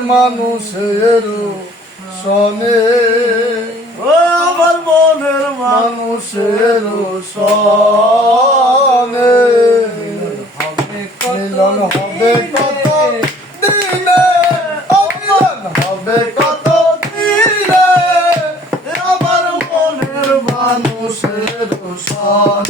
মানুষের সনে। ও আমার মনের মানুষ মানুষের সনে। মিলন হবে কত দিনে। মিলন হবে কত দিনে। আমার মনের মানুষের সনে।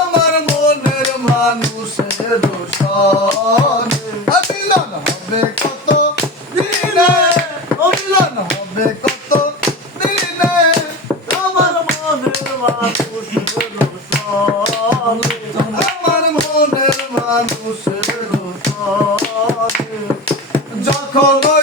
আমার মনের মানুষের সনে মিলন হবে কত দিনে মিলন হবে কত দিনে আমার মনের মানুষের মানুষের যখন